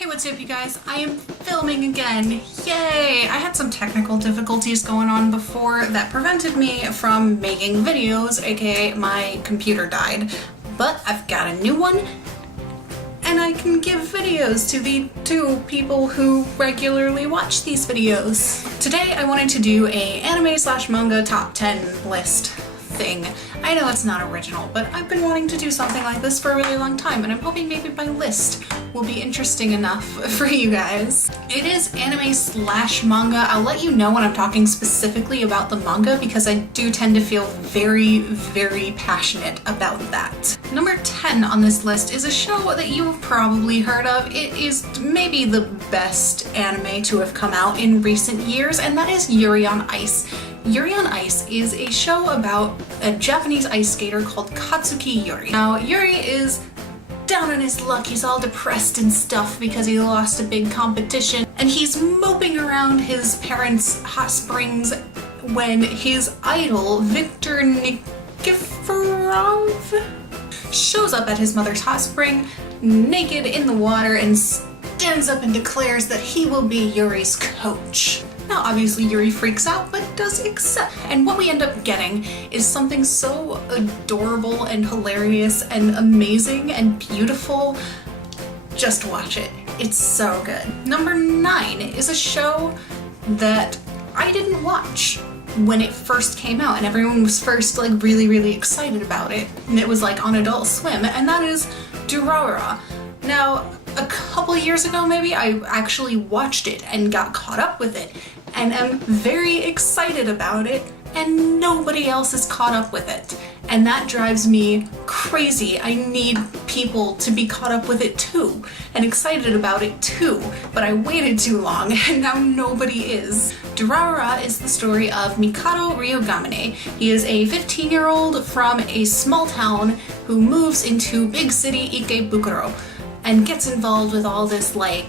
Hey, what's up you guys? I am filming again. Yay! I had some technical difficulties going on before that prevented me from making videos, aka my computer died. But I've got a new one and I can give videos to the two people who regularly watch these videos. Today I wanted to do a anime/manga top 10 list thing. I know it's not original, but I've been wanting to do something like this for a really long time, and I'm hoping maybe my list will be interesting enough for you guys. It is anime/manga. I'll let you know when I'm talking specifically about the manga because I do tend to feel very passionate about that. Number 10 on this list is a show that you've probably heard of. It is maybe the best anime to have come out in recent years, and that is Yuri on Ice. Yuri on Ice is a show about a Japanese ice skater called Katsuki Yuri. Now, Yuri is down on his luck. He's all depressed and stuff because he lost a big competition, and he's moping around his parents' hot springs when his idol, Viktor Nikiforov, shows up at his mother's hot spring, naked in the water, and stands up and declares that he will be Yuri's coach. Now, obviously, Yuri freaks out, but does accept. And what we end up getting is something so adorable and hilarious and amazing and beautiful. Just watch it. It's so good. Number 9 is a show that I didn't watch when it first came out, and everyone was first like really excited about it. And it was like on Adult Swim, and that is Durarara. Now, a couple years ago maybe, I actually watched it and got caught up with it, and am very excited about it, and nobody else is caught up with it. And that drives me crazy. I need people to be caught up with it too, and excited about it too, but I waited too long, and now nobody is. Durarara is the story of Mikado Ryogamine. He is a 15-year-old from a small town who moves into big city Ikebukuro, and gets involved with all this like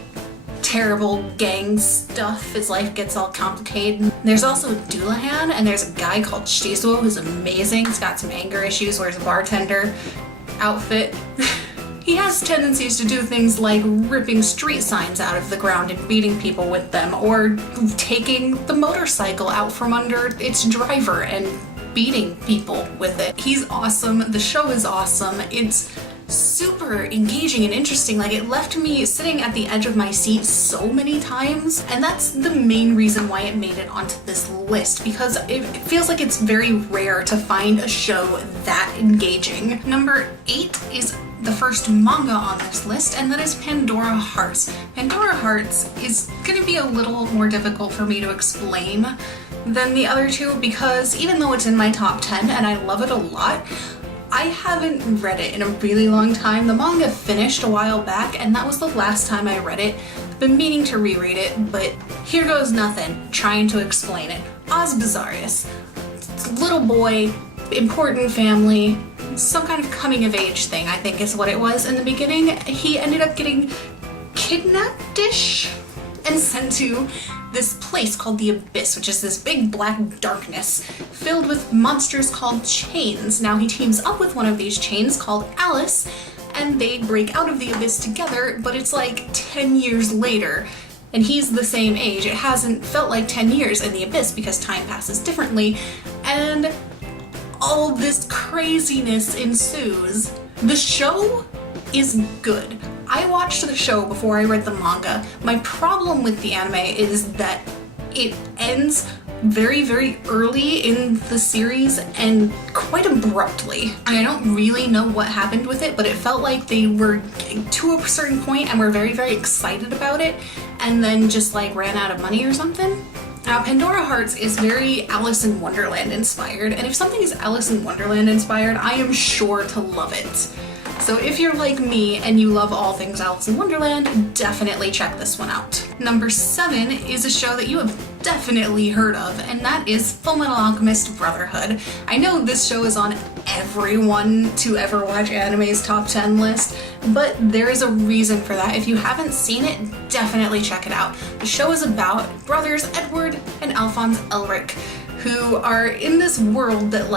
terrible gang stuff. His life gets all complicated. There's also Doulahan, and there's a guy called Shizuo who's amazing. He's got some anger issues, wears a bartender outfit. He has tendencies to do things like ripping street signs out of the ground and beating people with them, or taking the motorcycle out from under its driver and beating people with it. He's awesome. The show is awesome. It's super engaging and interesting. Like, it left me sitting at the edge of my seat so many times, and that's the main reason why it made it onto this list, because it feels like it's very rare to find a show that engaging. Number 8 is the first manga on this list, and that is Pandora Hearts. Pandora Hearts is gonna be a little more difficult for me to explain than the other two, because even though it's in my top 10 and I love it a lot, I haven't read it in a really long time. The manga finished a while back, and that was the last time I read it. I've been meaning to reread it, but here goes nothing trying to explain it. Oz Bizarrius. Little boy, important family, some kind of coming of age thing, I think is what it was in the beginning. He ended up getting kidnapped-ish and sent to this place called the Abyss, which is this big black darkness filled with monsters called chains. Now he teams up with one of these chains called Alice, and they break out of the Abyss together, but it's like 10 years later, and he's the same age. It hasn't felt like 10 years in the Abyss because time passes differently, and all this craziness ensues. The show is good. I watched the show before I read the manga. My problem with the anime is that it ends very early in the series and quite abruptly. I don't really know what happened with it, but it felt like they were getting to a certain point and were very excited about it, and then just like ran out of money or something. Now, Pandora Hearts is very Alice in Wonderland inspired, and if something is Alice in Wonderland inspired, I am sure to love it. So if you're like me and you love all things Alice in Wonderland, definitely check this one out. Number 7 is a show that you have definitely heard of, and that is Fullmetal Alchemist Brotherhood. I know this show is on everyone to ever watch anime's top 10 list, but there is a reason for that. If you haven't seen it, definitely check it out. The show is about brothers Edward and Alphonse Elric, who are in this world that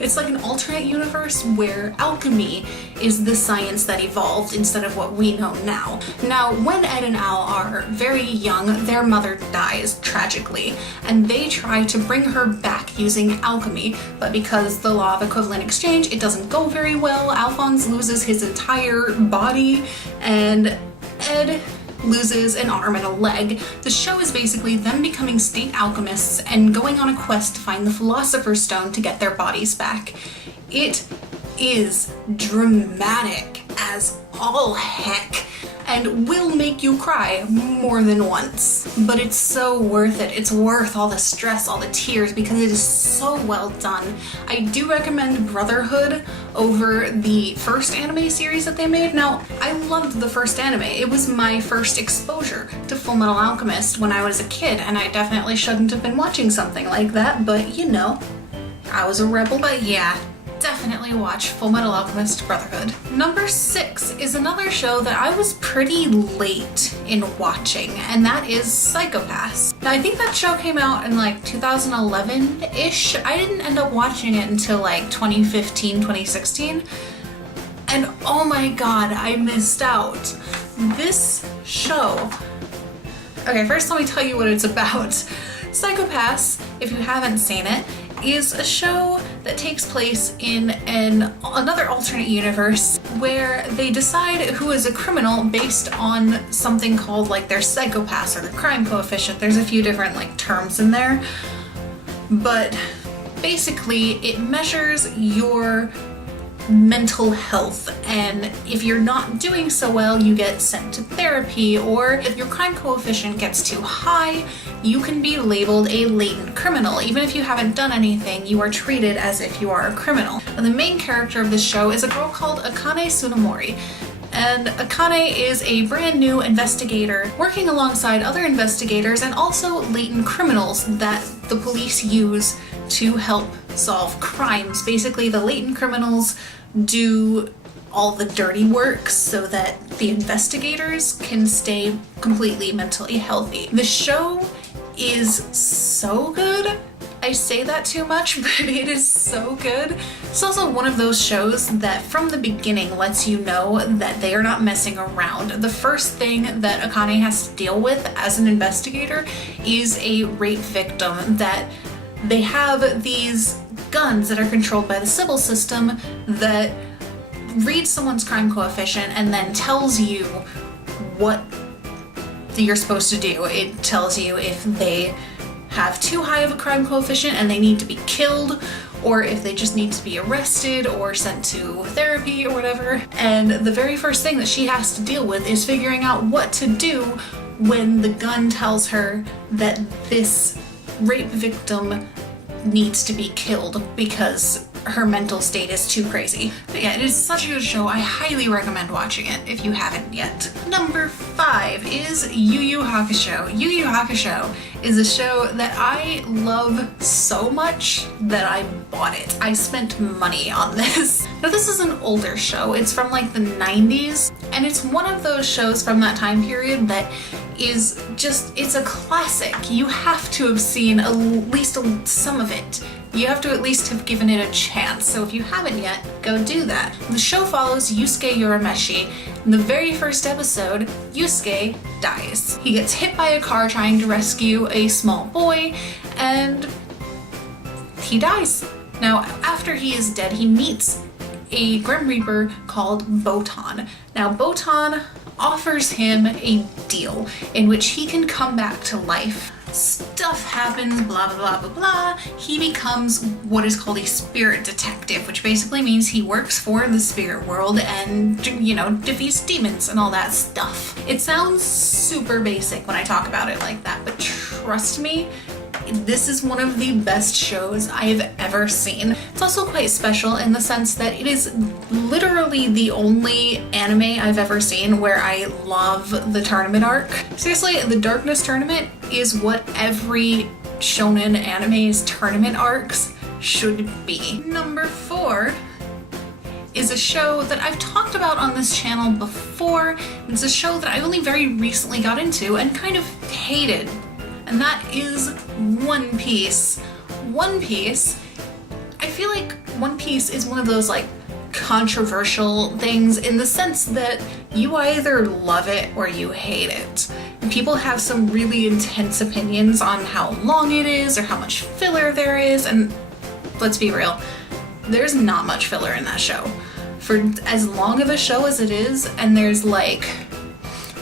it's like an alternate universe where alchemy is the science that evolved instead of what we know now. Now, when Ed and Al are very young, their mother dies tragically, and they try to bring her back using alchemy, but because the law of equivalent exchange, it doesn't go very well. Alphonse loses his entire body, and Ed loses an arm and a leg. The show is basically them becoming state alchemists and going on a quest to find the Philosopher's Stone to get their bodies back. It is dramatic as all heck and will make you cry more than once. But it's so worth it. It's worth all the stress, all the tears, because it is so well done. I do recommend Brotherhood over the first anime series that they made. Now, I loved the first anime. It was my first exposure to Full Metal Alchemist when I was a kid, and I definitely shouldn't have been watching something like that, but you know, I was a rebel. But yeah, definitely watch Full Metal Alchemist Brotherhood. Number 6 is another show that I was pretty late in watching, and that is Psychopath. Now, I think that show came out in 2011-ish. I didn't end up watching it until 2015, 2016. And oh my god, I missed out. This show... Okay, first let me tell you what it's about. Psychopaths, if you haven't seen it, is a show that takes place in another alternate universe where they decide who is a criminal based on something called their psychopaths or their crime coefficient. There's a few different terms in there, but basically it measures your mental health, and if you're not doing so well, you get sent to therapy, or if your crime coefficient gets too high, you can be labeled a latent criminal. Even if you haven't done anything, you are treated as if you are a criminal. And the main character of this show is a girl called Akane Tsunemori. And Akane is a brand new investigator working alongside other investigators and also latent criminals that the police use to help solve crimes. Basically, the latent criminals do all the dirty work so that the investigators can stay completely mentally healthy. The show is so good. I say that too much, but it is so good. It's also one of those shows that from the beginning lets you know that they are not messing around. The first thing that Akane has to deal with as an investigator is a rape victim that they have these guns that are controlled by the Sybil system that reads someone's crime coefficient and then tells you what you're supposed to do. It tells you if they have too high of a crime coefficient and they need to be killed, or if they just need to be arrested or sent to therapy or whatever. And the very first thing that she has to deal with is figuring out what to do when the gun tells her that this rape victim needs to be killed because her mental state is too crazy. But yeah, it is such a good show. I highly recommend watching it if you haven't yet. Number 5 is Yu Yu Hakusho. Yu Yu Hakusho is a show that I love so much that I bought it. I spent money on this. Now, this is an older show. It's from the 90s, and it's one of those shows from that time period that is just, it's a classic. You have to have seen at least some of it. You have to at least have given it a chance, so if you haven't yet, go do that. The show follows Yusuke Urameshi. In the very first episode, Yusuke dies. He gets hit by a car trying to rescue a small boy, and he dies. Now, after he is dead, he meets a Grim Reaper called Botan. Now, Botan offers him a deal in which he can come back to life. Stuff happens, blah blah blah blah blah. He becomes what is called a spirit detective, which basically means he works for the spirit world and, you know, defeats demons and all that stuff. It sounds super basic when I talk about it like that, but trust me, this is one of the best shows I've ever seen. It's also quite special in the sense that it is literally the only anime I've ever seen where I love the tournament arc. Seriously, the Darkness Tournament is what every shonen anime's tournament arcs should be. Number 4 is a show that I've talked about on this channel before. It's a show that I only very recently got into and kind of hated. And that is One Piece. One Piece, I feel like One Piece is one of those like controversial things in the sense that you either love it or you hate it. And people have some really intense opinions on how long it is or how much filler there is, and let's be real, there's not much filler in that show. For as long of a show as it is, and there's like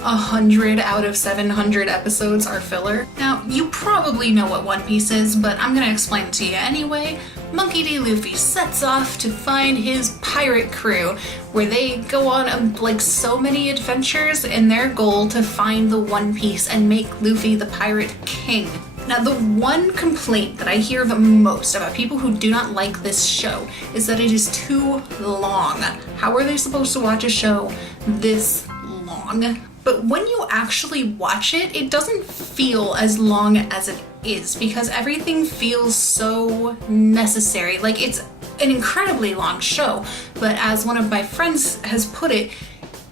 100 out of 700 episodes are filler. Now, you probably know what One Piece is, but I'm gonna explain it to you anyway. Monkey D. Luffy sets off to find his pirate crew, where they go on like so many adventures in their goal to find the One Piece and make Luffy the pirate king. Now, the one complaint that I hear the most about people who do not like this show is that it is too long. How are they supposed to watch a show this long? But when you actually watch it, it doesn't feel as long as it is because everything feels so necessary. Like, it's an incredibly long show, but as one of my friends has put it,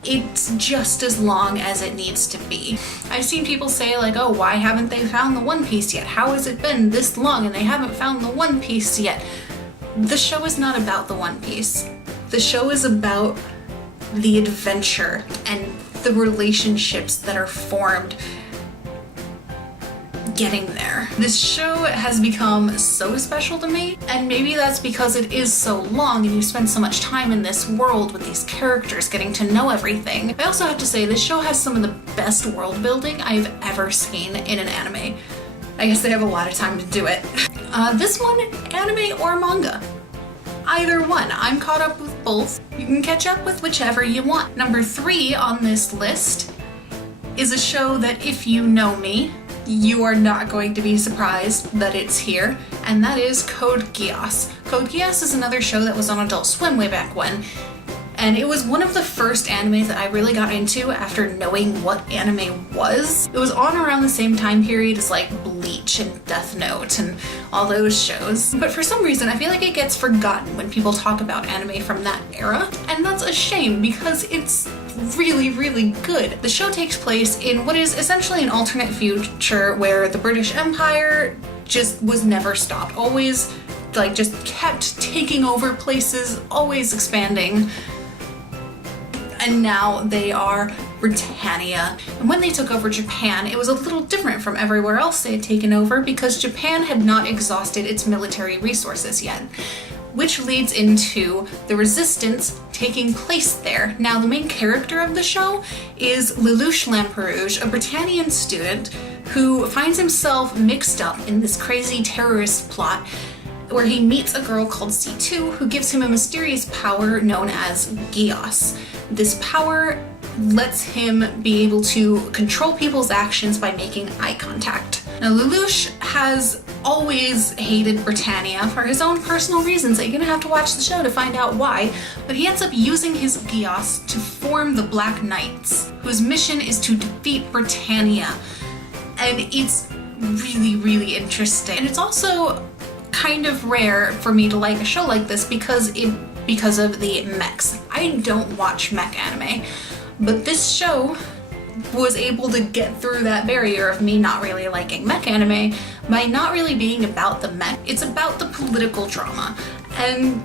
it's just as long as it needs to be. I've seen people say like, oh, why haven't they found the One Piece yet? How has it been this long and they haven't found the One Piece yet? The show is not about the One Piece. The show is about the adventure and the relationships that are formed getting there. This show has become so special to me, and maybe that's because it is so long and you spend so much time in this world with these characters getting to know everything. I also have to say this show has some of the best world building I've ever seen in an anime. I guess they have a lot of time to do it. This one, anime or manga? Either one. I'm caught up with both. You can catch up with whichever you want. Number 3 on this list is a show that if you know me, you are not going to be surprised that it's here, and that is Code Geass. Code Geass is another show that was on Adult Swim way back when, and it was one of the first animes that I really got into after knowing what anime was. It was on around the same time period as like Bleach and Death Note and all those shows, but for some reason I feel like it gets forgotten when people talk about anime from that era, and that's a shame because it's really, really good. The show takes place in what is essentially an alternate future where the British Empire just was never stopped, always like just kept taking over places, always expanding. And now they are Britannia. And when they took over Japan, it was a little different from everywhere else they had taken over because Japan had not exhausted its military resources yet, which leads into the resistance taking place there. Now, the main character of the show is Lelouch Lamperouge, a Britannian student who finds himself mixed up in this crazy terrorist plot where he meets a girl called C2 who gives him a mysterious power known as Geass. This power lets him be able to control people's actions by making eye contact. Now, Lelouch has always hated Britannia for his own personal reasons. You're gonna have to watch the show to find out why, but he ends up using his Geass to form the Black Knights, whose mission is to defeat Britannia. And it's really, really interesting. And it's also kind of rare for me to like a show like this because of the mechs. I don't watch mech anime, but this show was able to get through that barrier of me not really liking mech anime by not really being about the mech. It's about the political drama. And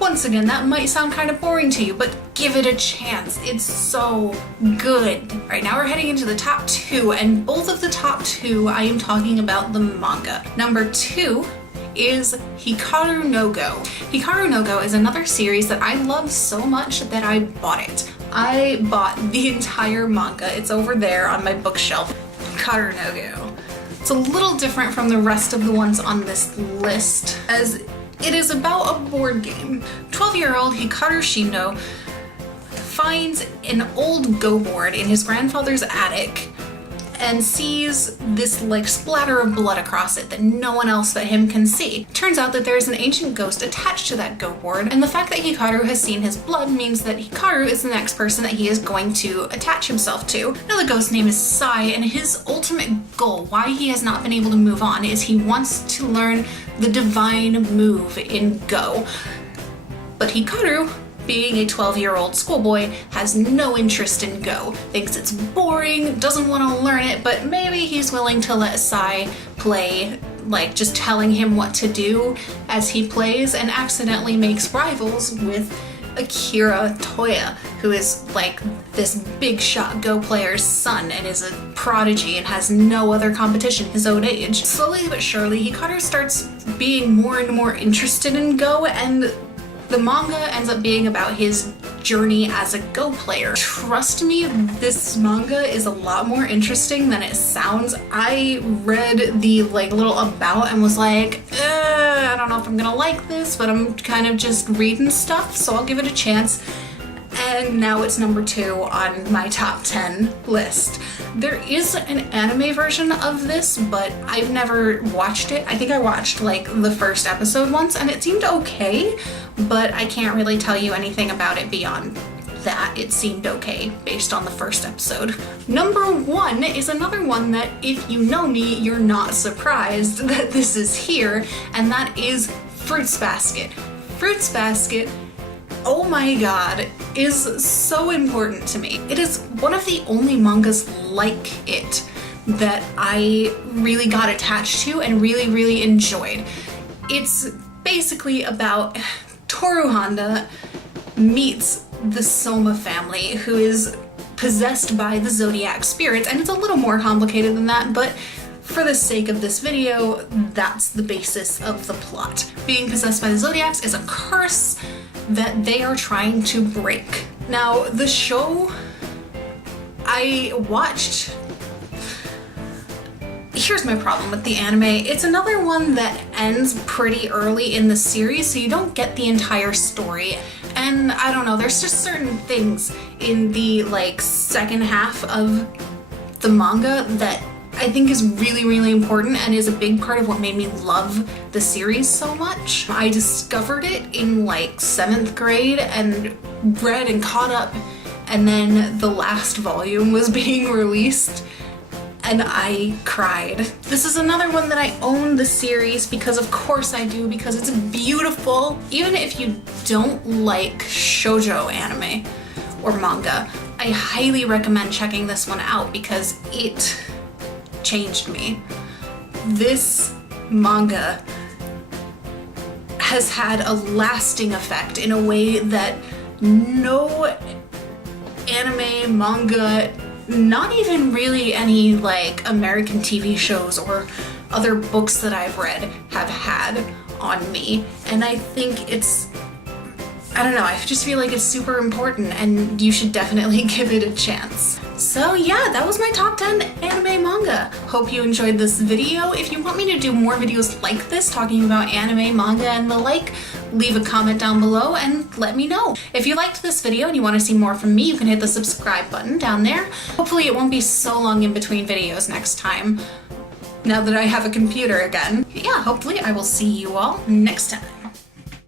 once again, that might sound kind of boring to you, but give it a chance. It's so good. All right, now we're heading into the top 2, and both of the top 2, I am talking about the manga. Number 2 is Hikaru no Go. Hikaru no Go is another series that I love so much that I bought it. I bought the entire manga. It's over there on my bookshelf. Hikaru no Go. It's a little different from the rest of the ones on this list, as it is about a board game. 12-year-old Hikaru Shindo finds an old Go board in his grandfather's attic and sees this like splatter of blood across it that no one else but him can see. Turns out that there is an ancient ghost attached to that Go board, and the fact that Hikaru has seen his blood means that Hikaru is the next person that he is going to attach himself to. Now, the ghost's name is Sai, and his ultimate goal, why he has not been able to move on, is he wants to learn the divine move in Go. But Hikaru, being a 12-year-old schoolboy, has no interest in Go, thinks it's boring, doesn't want to learn it, but maybe he's willing to let Sai play like just telling him what to do as he plays, and accidentally makes rivals with Akira Toya, who is like this big shot Go player's son and is a prodigy and has no other competition his own age. Slowly but surely, Hikaru starts being more and more interested in Go, and the manga ends up being about his journey as a Go player. Trust me, this manga is a lot more interesting than it sounds. I read the like little about and was like, I don't know if I'm gonna like this, but I'm kind of just reading stuff, so I'll give it a chance. And now it's number 2 on my top 10 list. There is an anime version of this, but I've never watched it. I think I watched like the first episode once and it seemed okay, but I can't really tell you anything about it beyond that. It seemed okay based on the first episode. Number 1 is another one that if you know me, you're not surprised that this is here, and that is Fruits Basket. Fruits Basket, oh my god, is so important to me. It is one of the only mangas like it that I really got attached to and really enjoyed. It's basically about Toru Honda meets the Soma family, who is possessed by the zodiac spirits, and it's a little more complicated than that, but for the sake of this video, that's the basis of the plot. Being possessed by the zodiacs is a curse that they are trying to break. Now, the show I watched, here's my problem with the anime. It's another one that ends pretty early in the series, so you don't get the entire story. And I don't know, there's just certain things in the like second half of the manga that I think is really important and is a big part of what made me love the series so much. I discovered it in like 7th grade and read and caught up, and then the last volume was being released and I cried. This is another one that I own the series because of course I do, because it's beautiful. Even if you don't like shoujo anime or manga, I highly recommend checking this one out because it changed me. This manga has had a lasting effect in a way that no anime, manga, not even really any like American TV shows or other books that I've read have had on me. And I think it's, I don't know, I just feel like it's super important and you should definitely give it a chance. So yeah, that was my top 10 anime manga. Hope you enjoyed this video. If you want me to do more videos like this talking about anime, manga, and the like, leave a comment down below and let me know. If you liked this video and you want to see more from me, you can hit the subscribe button down there. Hopefully it won't be so long in between videos next time, now that I have a computer again. Yeah, hopefully I will see you all next time.